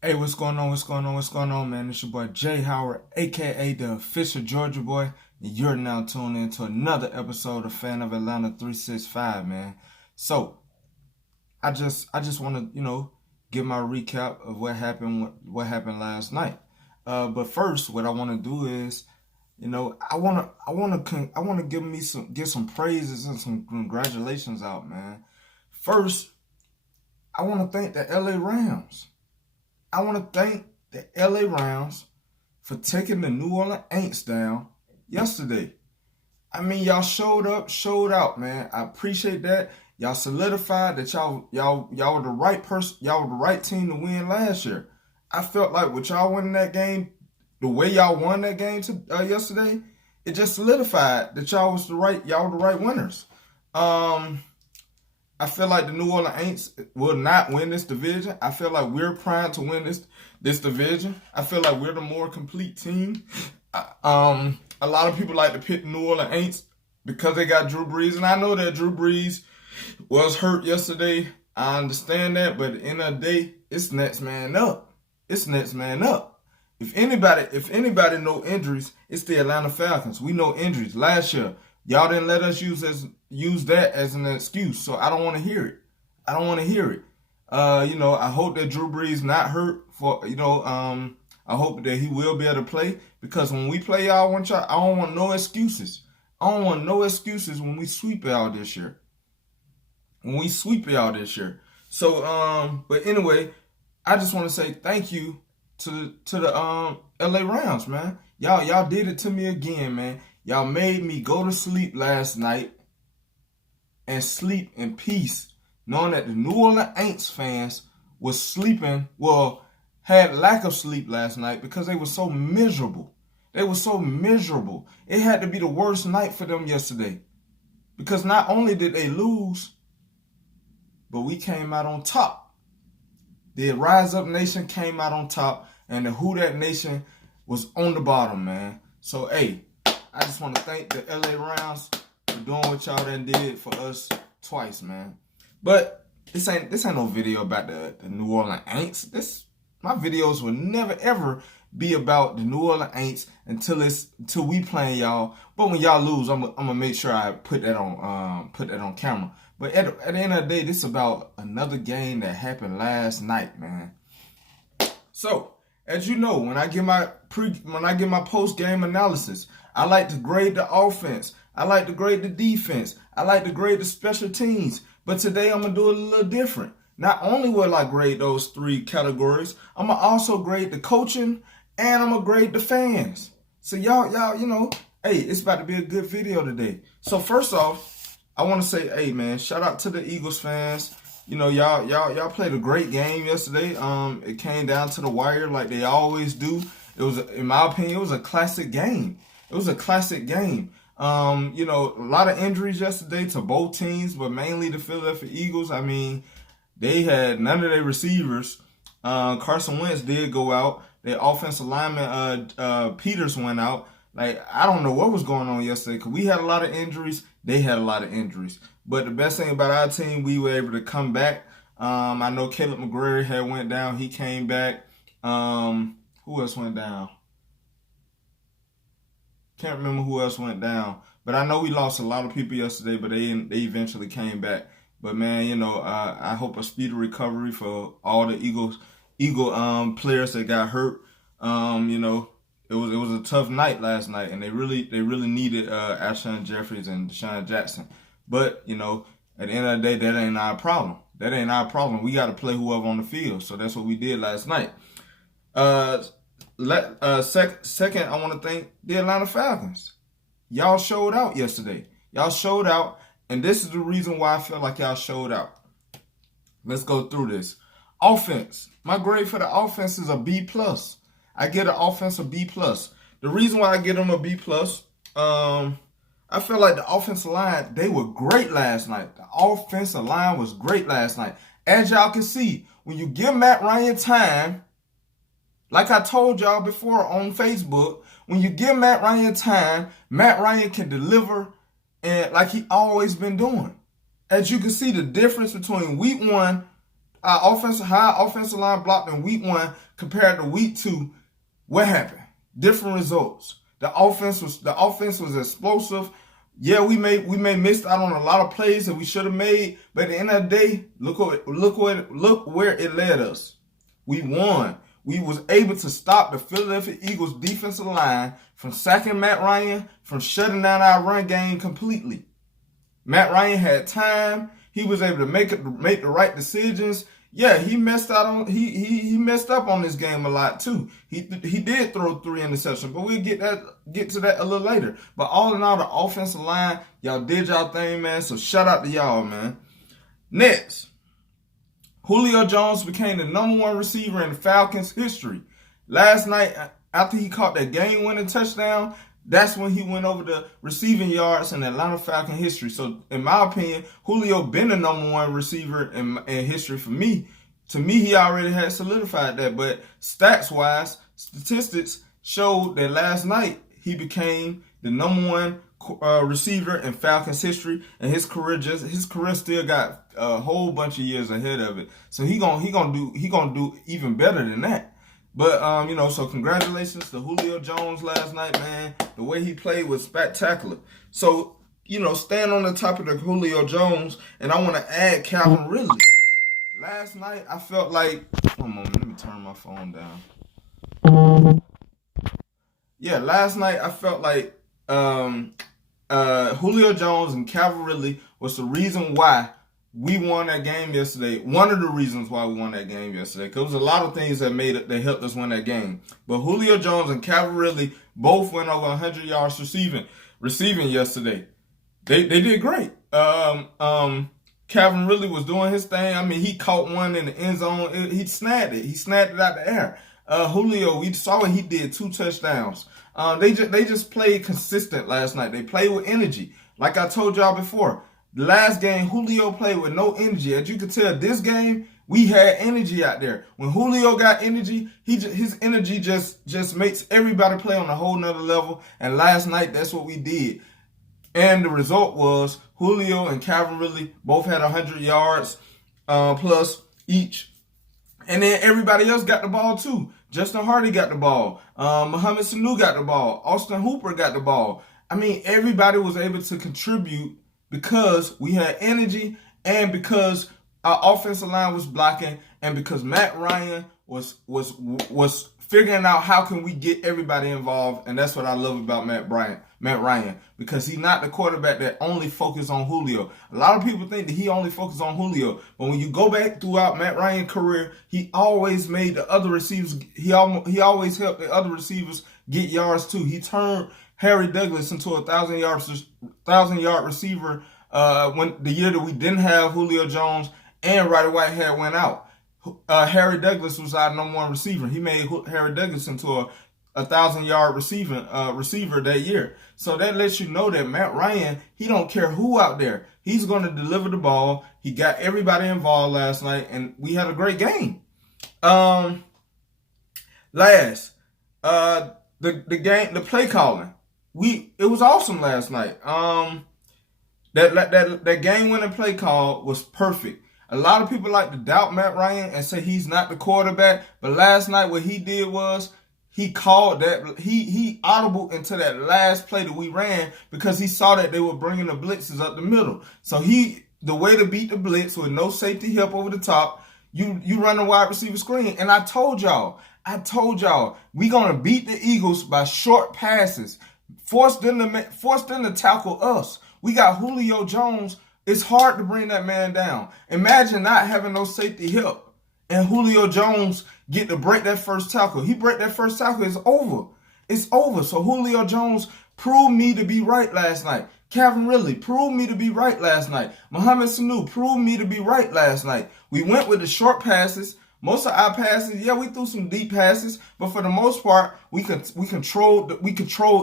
Hey, what's going on? What's going on? What's going on, man? It's your boy Jay Howard, aka the official Georgia boy, and you're now tuned in to another episode of Fan of Atlanta 365, man. So, I just want to, give my recap of what happened last night. But first, what I want to do is, I want to give some praises and some congratulations out, man. First, I want to thank the LA Rams. I want to thank the LA Rams for taking the New Orleans Aints down yesterday. I mean, y'all showed up, showed out, man. I appreciate that. Y'all solidified that y'all were the right person, y'all were the right team to win last year. I felt like with y'all winning that game, the way y'all won that game yesterday, it just solidified that y'all were the right winners. Um, I feel like the New Orleans Aints will not win this division. I feel like we're primed to win this division. I feel like we're the more complete team. A lot of people like to pick the New Orleans Aints because they got Drew Brees, and I know that Drew Brees was hurt yesterday. I understand that, but at the end of the day, it's next man up. It's next man up. If anybody know injuries, it's the Atlanta Falcons. We know injuries. Last year, y'all didn't let us use that as an excuse, so I don't want to hear it. I don't want to hear it. I hope that Drew Brees not hurt I hope that he will be able to play because when we play y'all, I don't want no excuses. I don't want no excuses when we sweep y'all this year. But anyway, I just want to say thank you to the LA Rams, man. Y'all did it to me again, man. Y'all made me go to sleep last night and sleep in peace, knowing that the New Orleans Aints fans was sleeping, had lack of sleep last night because they were so miserable. They were so miserable. It had to be the worst night for them yesterday because not only did they lose, but we came out on top. The Rise Up Nation came out on top, and the Who Dat Nation was on the bottom, man. So, hey, I just want to thank the LA Rams for doing what y'all done did for us twice, man. But this ain't no video about the New Orleans Aints. My videos will never ever be about the New Orleans Aints until we playing y'all. But when y'all lose, I'm gonna make sure I put that on camera. But at the end of the day, this is about another game that happened last night, man. So, as you know, when I give my post game analysis, I like to grade the offense. I like to grade the defense. I like to grade the special teams. But today I'm gonna do it a little different. Not only will I grade those three categories, I'm gonna also grade the coaching and I'm gonna grade the fans. So y'all, hey, it's about to be a good video today. So first off, I want to say, hey man, shout out to the Eagles fans. Y'all played a great game yesterday. It came down to the wire like they always do. It was, in my opinion, it was a classic game. It was a classic game. A lot of injuries yesterday to both teams, but mainly the Philadelphia Eagles. I mean, they had none of their receivers. Carson Wentz did go out. Their offensive lineman, Peters, went out. Like, I don't know what was going on yesterday because we had a lot of injuries. They had a lot of injuries. But the best thing about our team, we were able to come back. I know Caleb McGrary had went down. He came back. Who else went down? Can't remember who else went down. But I know we lost a lot of people yesterday, but they eventually came back. But man, I hope a speedy recovery for all the Eagle players that got hurt. It was a tough night last night, and they really needed Alshon Jeffries and Deshaun Jackson. But at the end of the day, that ain't our problem. That ain't our problem. We got to play whoever on the field. So that's what we did last night. Second, I want to thank the Atlanta Falcons. Y'all showed out yesterday. Y'all showed out, and this is the reason why I feel like y'all showed out. Let's go through this. Offense. My grade for the offense is a B+. I get an offense a B+. The reason why I get them a B+, I feel like the offensive line, they were great last night. The offensive line was great last night. As y'all can see, when you give Matt Ryan time, like I told y'all before on Facebook, when you give Matt Ryan time, Matt Ryan can deliver and like he always been doing. As you can see, the difference between week 1 Our offensive line blocked in week 1 compared to week 2. What happened? Different results. The offense was explosive. Yeah, we may missed out on a lot of plays that we should have made, but at the end of the day, look where it led us. We won. We was able to stop the Philadelphia Eagles defensive line from sacking Matt Ryan, from shutting down our run game completely. Matt Ryan had time. He was able to make the right decisions. Yeah, he messed up on this game a lot too. He did throw 3 interceptions, but we'll get to that a little later. But all in all, the offensive line, y'all did y'all thing, man. So shout out to y'all, man. Next, Julio Jones became the #1 receiver in the Falcons' history. Last night, after he caught that game-winning touchdown, that's when he went over the receiving yards in Atlanta Falcon history. So, in my opinion, Julio been the #1 receiver in history for me. To me, he already had solidified that. But stats-wise, statistics showed that last night he became the #1 receiver in Falcons history, and his career still got a whole bunch of years ahead of it. So he gonna do even better than that. But so congratulations to Julio Jones last night, man. The way he played was spectacular. So, staying on the topic of Julio Jones, and I want to add Calvin Ridley. Last night I felt like, one moment, let me turn my phone down. Yeah, last night I felt like Julio Jones and Calvin Ridley was the reason why we won that game yesterday. One of the reasons why we won that game yesterday, because there was a lot of things that helped us win that game. But Julio Jones and Calvin Ridley both went over 100 yards receiving yesterday. They did great. Calvin Ridley was doing his thing. I mean, he caught one in the end zone. He snagged it. He snagged it out the air. Julio, we saw what he did, 2 touchdowns. They just played consistent last night. They played with energy. Like I told y'all before, the last game, Julio played with no energy. As you can tell, this game, we had energy out there. When Julio got energy, his energy just makes everybody play on a whole nother level. And last night, that's what we did. And the result was Julio and Calvin Ridley both had 100 yards plus each. And then everybody else got the ball too. Justin Hardy got the ball. Mohamed Sanu got the ball. Austin Hooper got the ball. I mean, everybody was able to contribute because we had energy and because our offensive line was blocking and because Matt Ryan was figuring out how can we get everybody involved. And that's what I love about Matt Ryan, because he's not the quarterback that only focuses on Julio. A lot of people think that he only focuses on Julio, but when you go back throughout Matt Ryan's career, he always made the other receivers. He always helped the other receivers get yards too. He turned Harry Douglas into a 1,000-yard receiver when the year that we didn't have Julio Jones and Roddy Whitehead went out. Harry Douglas was our #1 receiver. He made Harry Douglas into a 1,000-yard receiver that year. So that lets you know that Matt Ryan, he don't care who out there. He's going to deliver the ball. He got everybody involved last night, and we had a great game. The play calling. It was awesome last night. That game-winning play call was perfect. A lot of people like to doubt Matt Ryan and say he's not the quarterback, but last night what he did was he called that. He audible into that last play that we ran because he saw that they were bringing the blitzes up the middle. So the way to beat the blitz with no safety help over the top, you run a wide receiver screen. And I told y'all, we gonna beat the Eagles by short passes. Force them to tackle us. We got Julio Jones. It's hard to bring that man down. Imagine not having no safety help and Julio Jones get to break that first tackle. He break that first tackle, it's over. It's over. So Julio Jones proved me to be right last night. Calvin Ridley proved me to be right last night. Mohamed Sanu proved me to be right last night. We went with the short passes. Most of our passes, yeah, we threw some deep passes, but for the most part, we controlled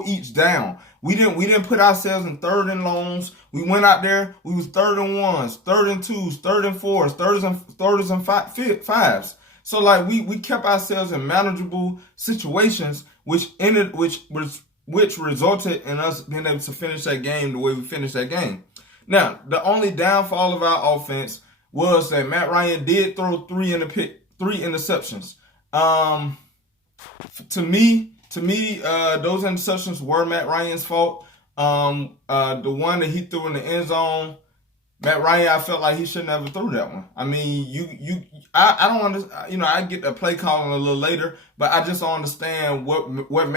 each down. We didn't put ourselves in 3rd and longs. We went out there, we was 3rd and 1s, 3rd and 2s, 3rd and 4s, 3rds and 5s. So like we kept ourselves in manageable situations, which resulted in us being able to finish that game the way we finished that game. Now, the only downfall of our offense was that Matt Ryan did throw three interceptions. To me, those interceptions were Matt Ryan's fault. The one that he threw in the end zone, Matt Ryan, I felt like he should never threw that one. I mean, I don't understand. I get the play calling a little later, but I just don't understand what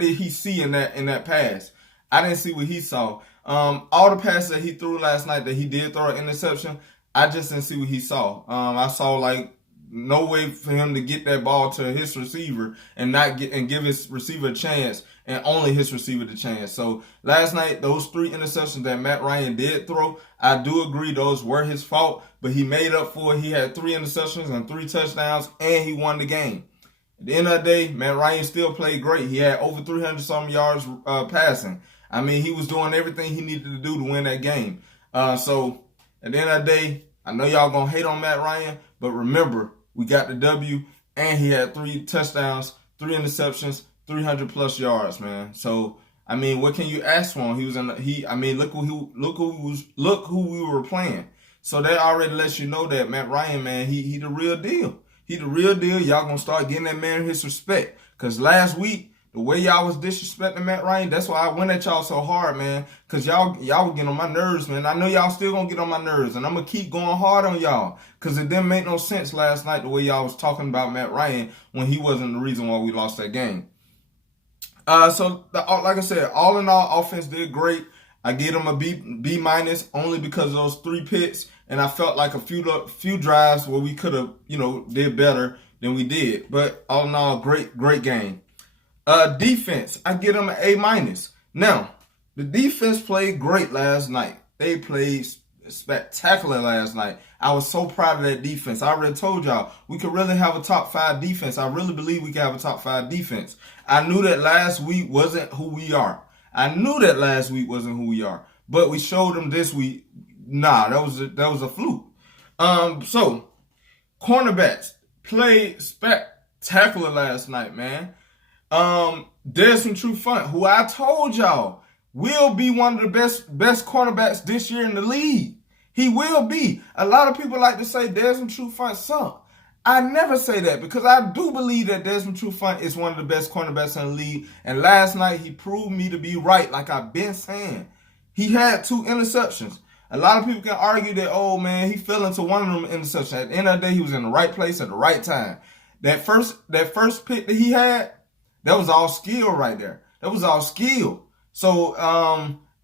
did he see in that pass. I didn't see what he saw. All the passes that he threw last night that he did throw an interception, I just didn't see what he saw. I saw like no way for him to get that ball to his receiver and give his receiver a chance, and only his receiver the chance. So last night, those three interceptions that Matt Ryan did throw, I do agree those were his fault, but he made up for it. He had 3 interceptions and 3 touchdowns, and he won the game. At the end of the day, Matt Ryan still played great. He had over 300-some yards passing. I mean, he was doing everything he needed to do to win that game. So at the end of the day, I know y'all gonna hate on Matt Ryan, but remember, we got the W, and he had 3 touchdowns, 3 interceptions, 300+ yards, man. So I mean, what can you ask for him? Look who we were playing. So that already lets you know that Matt Ryan, man, he the real deal. He the real deal. Y'all gonna start getting that man his respect. Cause last week, the way y'all was disrespecting Matt Ryan, that's why I went at y'all so hard, man. Cause y'all were getting on my nerves, man. I know y'all still gonna get on my nerves, and I'm gonna keep going hard on y'all. Cause it didn't make no sense last night the way y'all was talking about Matt Ryan when he wasn't the reason why we lost that game. Like I said, all in all, offense did great. I gave them a B minus only because of those 3 picks, and I felt like a few drives where we could have, did better than we did. But all in all, great game. Defense, I give them an A minus. Now, the defense played great last night. They played spectacular last night. I was so proud of that defense. I already told y'all we could really have a top 5 defense. I really believe we could have a top 5 defense. I knew that last week wasn't who we are. But we showed them this week. Nah, that was a fluke. So cornerbacks played spectacular last night, man. There's some true fun, who I told y'all will be one of the best cornerbacks this year in the league. He will be. A lot of people like to say Desmond Trufant sunk. I never say that because I do believe that Desmond Trufant is one of the best cornerbacks in the league. And last night he proved me to be right, like I've been saying. He had 2 interceptions. A lot of people can argue that, oh man, he fell into one of them interceptions. At the end of the day, he was in the right place at the right time. That first pick that he had, that was all skill right there. That was all skill. So,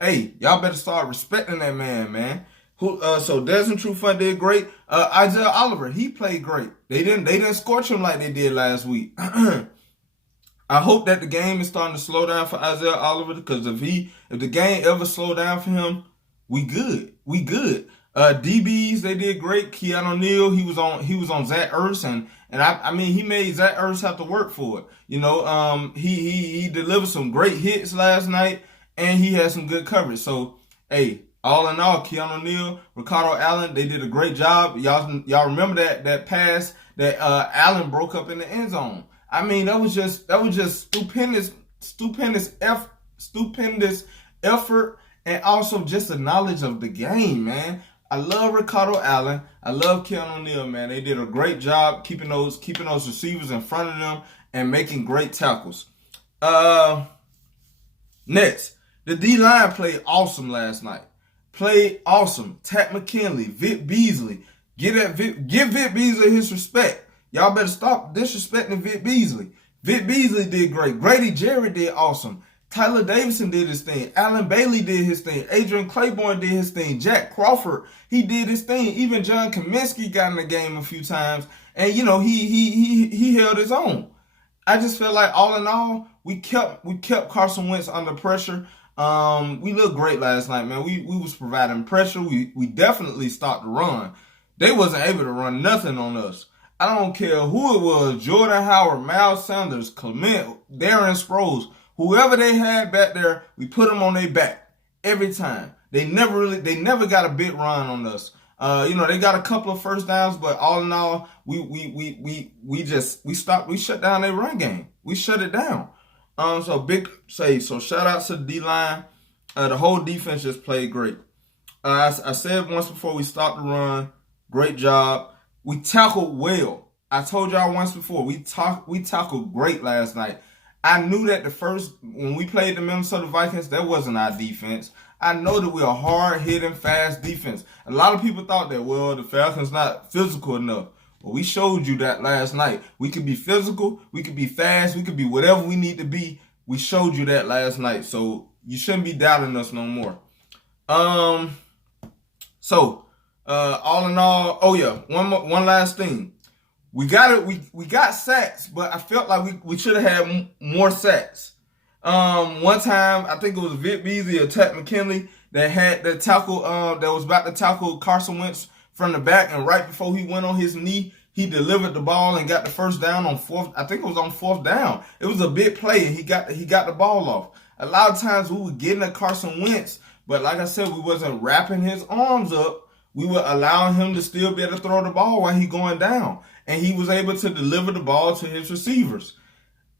hey, y'all better start respecting that man. So Desmond Trufant did great. Isaiah Oliver, he played great. They didn't scorch him like they did last week. I hope that the game is starting to slow down for Isaiah Oliver, because if the game ever slow down for him, we good. DBs, they did great. Keanu Neal, he was on Zach Ertz, and I mean he made Zach Ertz have to work for it. He delivered some great hits last night, and he had some good coverage. So hey, all in all, Keanu Neal, Ricardo Allen, they did a great job. Y'all remember that pass that Allen broke up in the end zone? I mean, that was just stupendous effort, and also just the knowledge of the game, man. I love Ricardo Allen. I love Keanu Neal, man. They did a great job keeping those receivers in front of them and making great tackles. Next, the D-line played awesome last night. Played awesome. Tat McKinley, Vic Beasley. Give Vic Beasley his respect. Y'all better stop disrespecting Vic Beasley. Vic Beasley did great. Grady Jarrett did awesome. Tyler Davidson did his thing. Alan Bailey did his thing. Adrian Claiborne did his thing. Jack Crawford, he did his thing. Even John Kaminsky got in the game a few times, and he held his own. I just feel like all in all, we kept Carson Wentz under pressure. We looked great last night, man. We was providing pressure. We definitely stopped the run. They wasn't able to run nothing on us. I don't care who it was, Jordan Howard, Miles Sanders, Clement, Darren Sproles, whoever they had back there, we put them on their back every time. They never got a big run on us. They got a couple of first downs, but all in all, we shut down their run game. We shut it down. So shout out to the D-line. The whole defense just played great. I said once before, we stopped the run. Great job. We tackled well. I told y'all once before, we tackled great last night. I knew that when we played the Minnesota Vikings, that wasn't our defense. I know that we're a hard-hitting, fast defense. A lot of people thought that, well, the Falcons not physical enough. Well, we showed you that last night. We could be physical, we could be fast, we could be whatever we need to be. We showed you that last night, so you shouldn't be doubting us no more. All in all, oh yeah, one last thing. We got sacks, but I felt like we should have had more sacks. One time, I think it was Vic Beasley or Ted McKinley that had that tackle, that was about to tackle Carson Wentz from the back, and right before he went on his knee, he delivered the ball and got the first down on fourth. I think it was on fourth down. It was a big play, and he got the ball off. A lot of times we were getting at Carson Wentz, but like I said, we wasn't wrapping his arms up. We were allowing him to still be able to throw the ball while he going down, and he was able to deliver the ball to his receivers.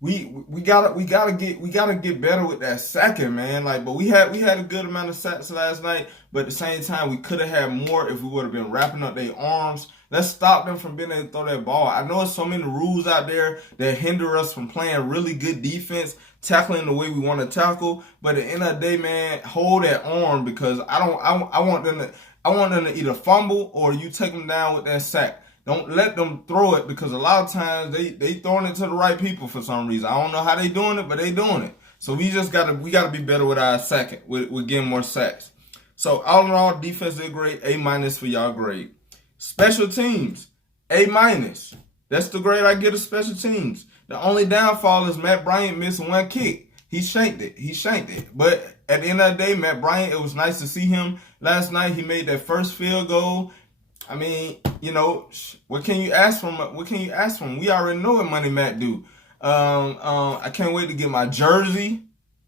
We gotta get better with that sacking, man. But we had a good amount of sacks last night, but at the same time we could have had more if we would have been wrapping up their arms. Let's stop them from being able to throw that ball. I know there's so many rules out there that hinder us from playing really good defense, tackling the way we want to tackle. But at the end of the day, man, hold that arm, because I want them to either fumble or you take them down with that sack. Don't let them throw it, because a lot of times they throwing it to the right people for some reason. I don't know how they doing it, but they doing it. So we gotta be better with our sacking, with getting more sacks. So all in all, defense did great. A- for y'all grade. Special teams, A-. That's the grade I give to special teams. The only downfall is Matt Bryant missing one kick. He shanked it. But at the end of the day, Matt Bryant, it was nice to see him last night. He made that first field goal. I mean, what can you ask from him? We already know what Money Matt do. I can't wait to get my jersey.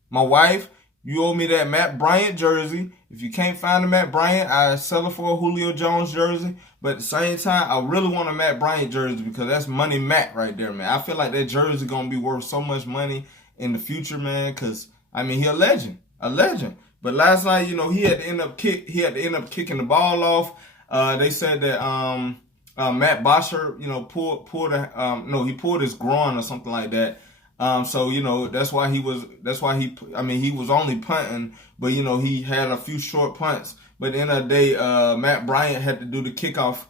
My wife, you owe me that Matt Bryant jersey. If you can't find a Matt Bryant, I sell it for a Julio Jones jersey. But at the same time, I really want a Matt Bryant jersey, because that's Money Matt right there, man. I feel like that jersey gonna be worth so much money in the future, man. Because he a legend. But last night, he had to end up kicking the ball off. They said that Matt Bosher, he pulled his groin or something like that. So that's why he was only punting, but he had a few short punts. But at the end of the day, Matt Bryant had to do the kickoff.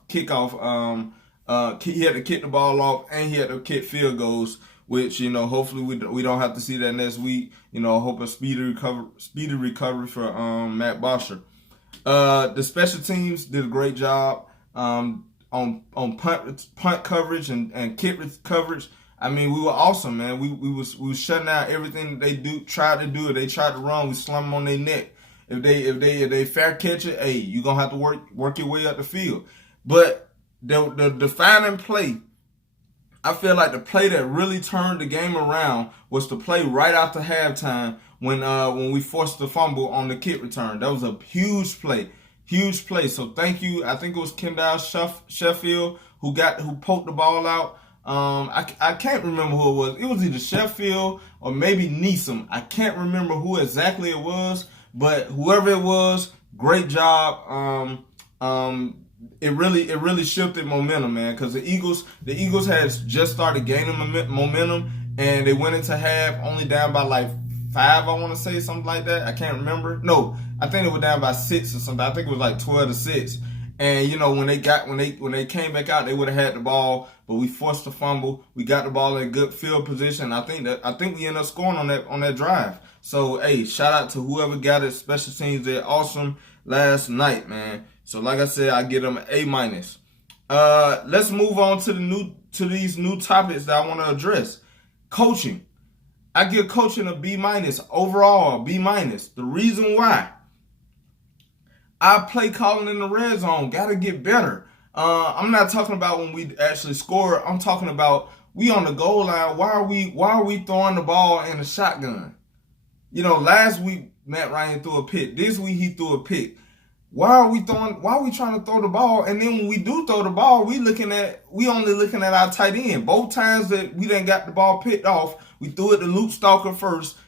He had to kick the ball off, and he had to kick field goals, which hopefully we don't have to see that next week. I hope a speedy recovery for Matt Bosher. The special teams did a great job on punt coverage and kick favorite coverage. I mean, we were awesome, man. We was shutting out everything that they tried to do. If they tried to run, we slammed them on their neck. If they fair catch it, hey, you gonna have to work your way up the field. But the defining play, I feel like the play that really turned the game around was the play right after halftime when we forced the fumble on the kick return. That was a huge play. So thank you. I think it was Kendall Sheffield who poked the ball out. I can't remember who it was. It was either Sheffield or maybe Neeson. I can't remember who exactly it was, but whoever it was, great job. It really shifted momentum, man, because the Eagles had just started gaining momentum, and they went into half only down by like 5, I want to say, something like that. I can't remember. No, I think they were down by 6 or something. I think it was like 12-6. And when they came back out, they would have had the ball, but we forced the fumble. We got the ball in good field position. I think we ended up scoring on that drive. So hey, shout out to whoever got it. Special teams did awesome last night, man. So like I said, I give them an A-. Let's move on to these new topics that I want to address. Coaching. I give coaching a B- overall, B-. The reason why, I play calling in the red zone. Gotta get better. I'm not talking about when we actually score. I'm talking about we on the goal line. Why are we throwing the ball in a shotgun? Last week Matt Ryan threw a pick. This week he threw a pick. Why are we trying to throw the ball? And then when we do throw the ball, we only looking at our tight end. Both times that we done got the ball picked off, we threw it to Luke Stalker first,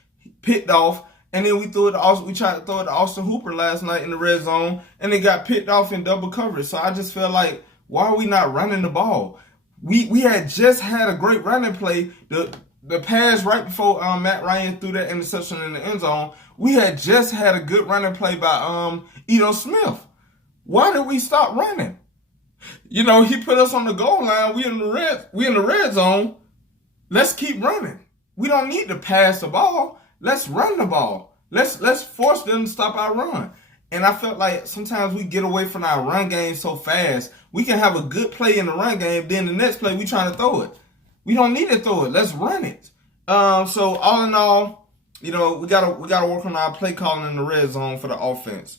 picked off, and then we tried to throw it to Austin Hooper last night in the red zone, and it got picked off in double coverage. So I just feel like Why are we not running the ball? We had just had a great running play. The pass right before Matt Ryan threw that interception in the end zone, we had just had a good running play by Edo Smith. Why did we stop running? You know, he put us on the goal line. We in the red zone. Let's keep running. We don't need to pass the ball. Let's run the ball. Let's force them to stop our run. And I felt like sometimes we get away from our run game so fast. We can have a good play in the run game, then the next play we trying to throw it. We don't need to throw it. Let's run it. So all in all, you know, we gotta work on our play calling in the red zone for the offense.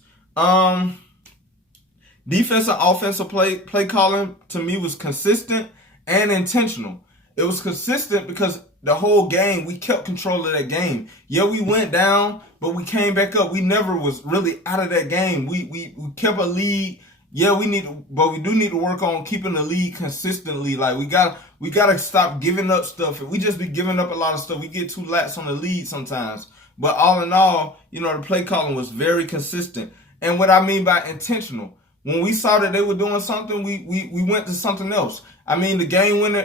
Defense and offensive play calling to me was consistent and intentional. It was consistent because the whole game we kept control of that game. Yeah, we went down, but we came back up. We never was really out of that game. We kept a lead. Yeah, we do need to work on keeping the lead consistently. Like we gotta stop giving up stuff. If we just be giving up a lot of stuff, we get too lax on the lead sometimes. But all in all, you know, the play calling was very consistent. And what I mean by intentional, when we saw that they were doing something, we went to something else. I mean, the game winner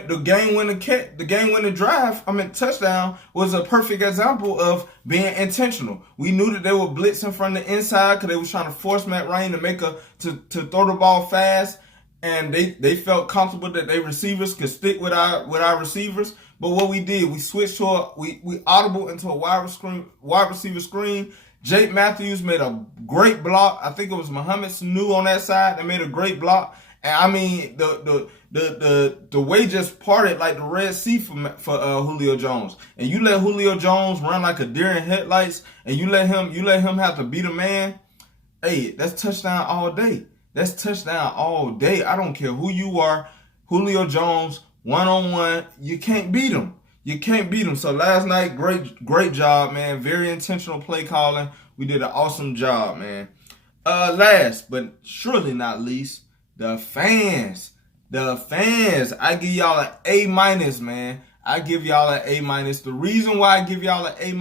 touchdown was a perfect example of being intentional. We knew that they were blitzing from the inside because they were trying to force Matt Ryan to throw the ball fast, and they felt comfortable that their receivers could stick with our receivers. But what we did, we switched to we audible into a wide receiver screen. Jake Matthews made a great block. I think it was Mohamed Sanu on that side that made a great block. And I mean, the way just parted like the Red Sea for Julio Jones. And you let Julio Jones run like a deer in headlights, and you let him have to beat a man. Hey, that's touchdown all day. That's touchdown all day. I don't care who you are. Julio Jones, one-on-one, you can't beat him. You can't beat him. So last night, great job, man. Very intentional play calling. We did an awesome job, man. Last but surely not least, the fans. I give y'all an A-, man. I give y'all an A-. The reason why I give y'all an A-,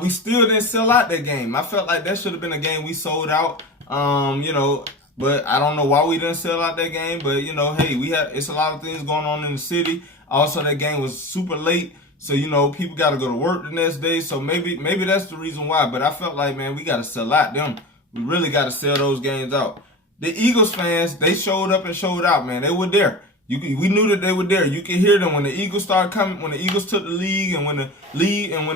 we still didn't sell out that game. I felt like that should have been a game we sold out. You know, but I don't know why we didn't sell out that game. But, you know, hey, it's a lot of things going on in the city. Also, that game was super late. So, you know, people got to go to work the next day. So maybe that's the reason why. But I felt like, man, we got to sell out them. We really got to sell those games out. The Eagles fans, they showed up and showed out, man. They were there. We knew that they were there. You could hear them when the Eagles started coming, when the Eagles took the lead, and when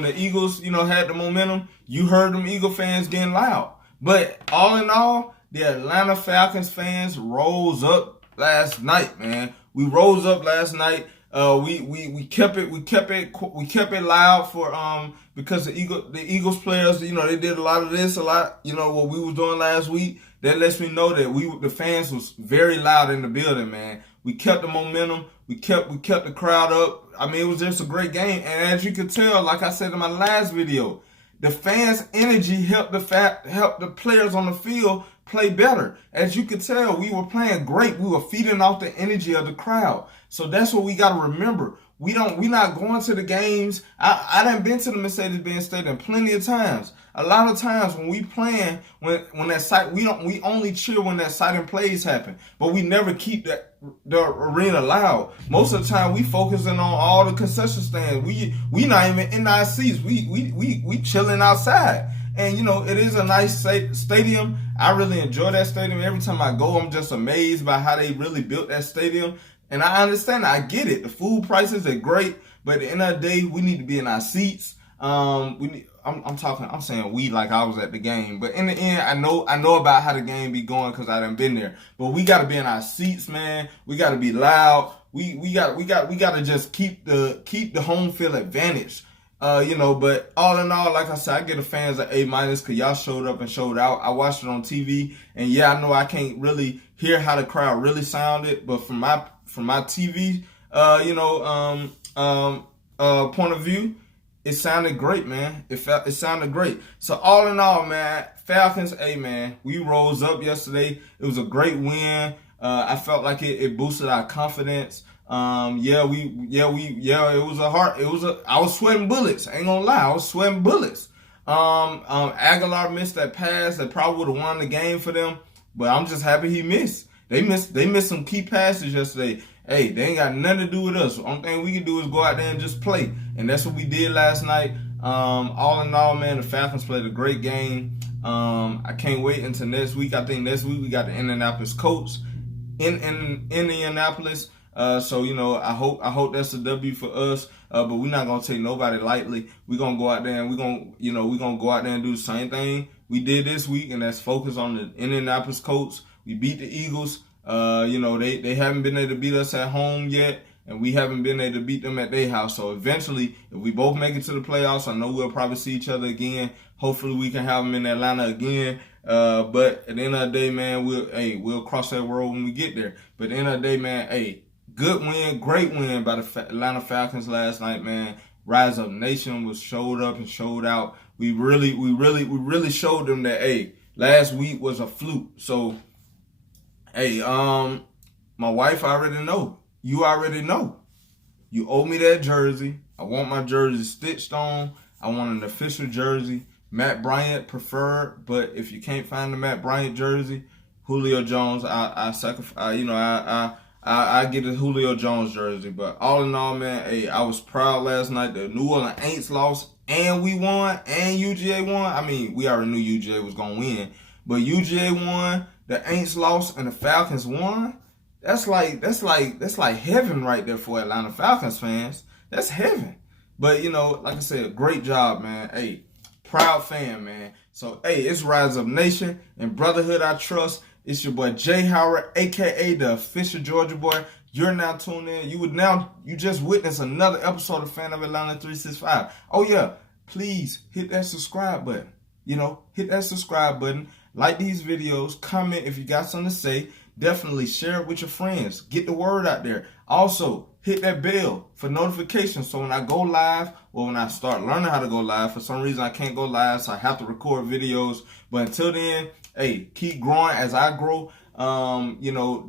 the Eagles, you know, had the momentum, you heard them Eagle fans getting loud. But all in all, the Atlanta Falcons fans rose up last night, man. We rose up last night. We kept it loud for because the Eagles players, you know, they did a lot of this, you know, what we was doing last week. That lets me know that the fans was very loud in the building, man. We kept the momentum. We kept the crowd up. I mean, it was just a great game. And as you can tell, like I said in my last video, the fans' energy helped the players on the field play better. As you can tell, we were playing great. We were feeding off the energy of the crowd. So that's what we got to remember. We not going to the games. I done been to the Mercedes-Benz Stadium plenty of times. A lot of times when we playing, when that site, we only cheer when that exciting plays happen, but we never keep the arena loud. Most of the time we focusing on all the concession stands. We not even in our seats. We chilling outside. And you know, it is a nice stadium. I really enjoy that stadium. Every time I go, I'm just amazed by how they really built that stadium. And I understand, I get it. The food prices are great, but at the end of the day, we need to be in our seats. I'm saying we like I was at the game, but in the end, I know about how the game be going because I done been there. But we got to be in our seats, man. We got to be loud. We got to just keep the home field advantage. You know, but all in all, like I said, I give the fans an A- because y'all showed up and showed out. I watched it on TV, and yeah, I know I can't really hear how the crowd really sounded, but from my TV, point of view, it sounded great, man. It sounded great. So all in all, man, Falcons, man, we rose up yesterday. It was a great win. I felt like it boosted our confidence. I was sweating bullets. I ain't gonna lie, I was sweating bullets. Aguilar missed that pass that probably would have won the game for them. But I'm just happy he missed. They missed some key passes yesterday. Hey, they ain't got nothing to do with us. The only thing we can do is go out there and just play. And that's what we did last night. All in all, man, the Falcons played a great game. I can't wait until next week. I think next week we got the Indianapolis Colts in Indianapolis. So I hope that's a W for us. But we're not gonna take nobody lightly. We're gonna go out there and we're gonna go out there and do the same thing we did this week, and that's focus on the Indianapolis Colts. We beat the Eagles. They haven't been able to beat us at home yet, and we haven't been able to beat them at their house. So eventually, if we both make it to the playoffs, I know we'll probably see each other again. Hopefully, we can have them in Atlanta again. But at the end of the day, man, we'll cross that road when we get there. But at the end of the day, man, good win, great win by the Atlanta Falcons last night, man. Rise Up Nation was showed up and showed out. We really showed them that last week was a fluke. So my wife already know. You already know. You owe me that jersey. I want my jersey stitched on. I want an official jersey. Matt Bryant preferred, but if you can't find the Matt Bryant jersey, Julio Jones, I get the Julio Jones jersey. But all in all, man, I was proud last night. The New Orleans Aints lost and we won and UGA won. I mean, we already knew UGA was gonna win, but UGA won, the Aints lost, and the Falcons won. That's like heaven right there for Atlanta Falcons fans. That's heaven. But like I said, great job, man. Proud fan, man. So it's Rise Up Nation and Brotherhood I Trust. It's your boy Jay Howard, aka the official Georgia boy. You're now tuned in. You just witnessed another episode of Fan of Atlanta 365. Oh yeah, please hit that subscribe button. Hit that subscribe button. Like these videos. Comment if you got something to say. Definitely share it with your friends. Get the word out there. Also, hit that bell for notifications so when I go live or when I start learning how to go live, for some reason I can't go live, so I have to record videos. But until then, keep growing as I grow.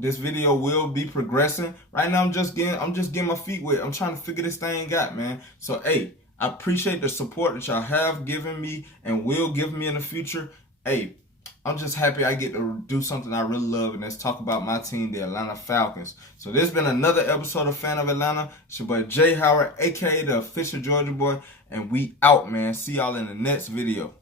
This video will be progressing. Right now I'm just getting my feet wet. I'm trying to figure this thing out, man. So I appreciate the support that y'all have given me and will give me in the future. I'm just happy I get to do something I really love, and that's talk about my team, the Atlanta Falcons. So this has been another episode of Fan of Atlanta. It's your boy Jay Howard, aka the official Georgia boy, and we out, man. See y'all in the next video.